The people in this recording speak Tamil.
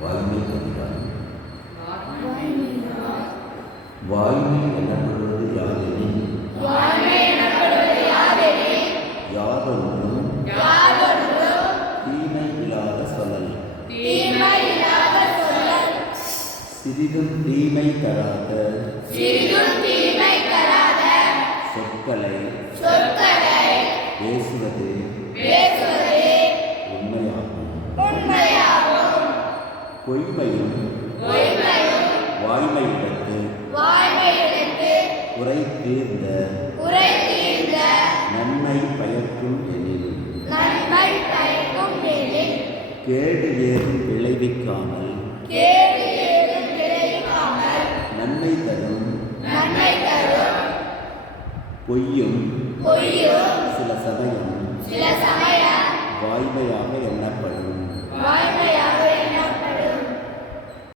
வாய்மை அதிகாரம். வாய்மை எனப்படுவது யாதெனில் யாதொன்றும் தீமை இல்லாத சொல்லல், சிறிதும் தீமை தராத சொற்களை பேசுவது உண்மையாகும். பொய்மையும் வாய்மையிடத்து குறை தீர்ந்த நன்மை பயக்கும் எனில் கேடு ஏதும் விளைவிக்காமல் நன்மை தரும் பொய்யும் சில சமயம் வாய்மையாக எண்ணப்படும்.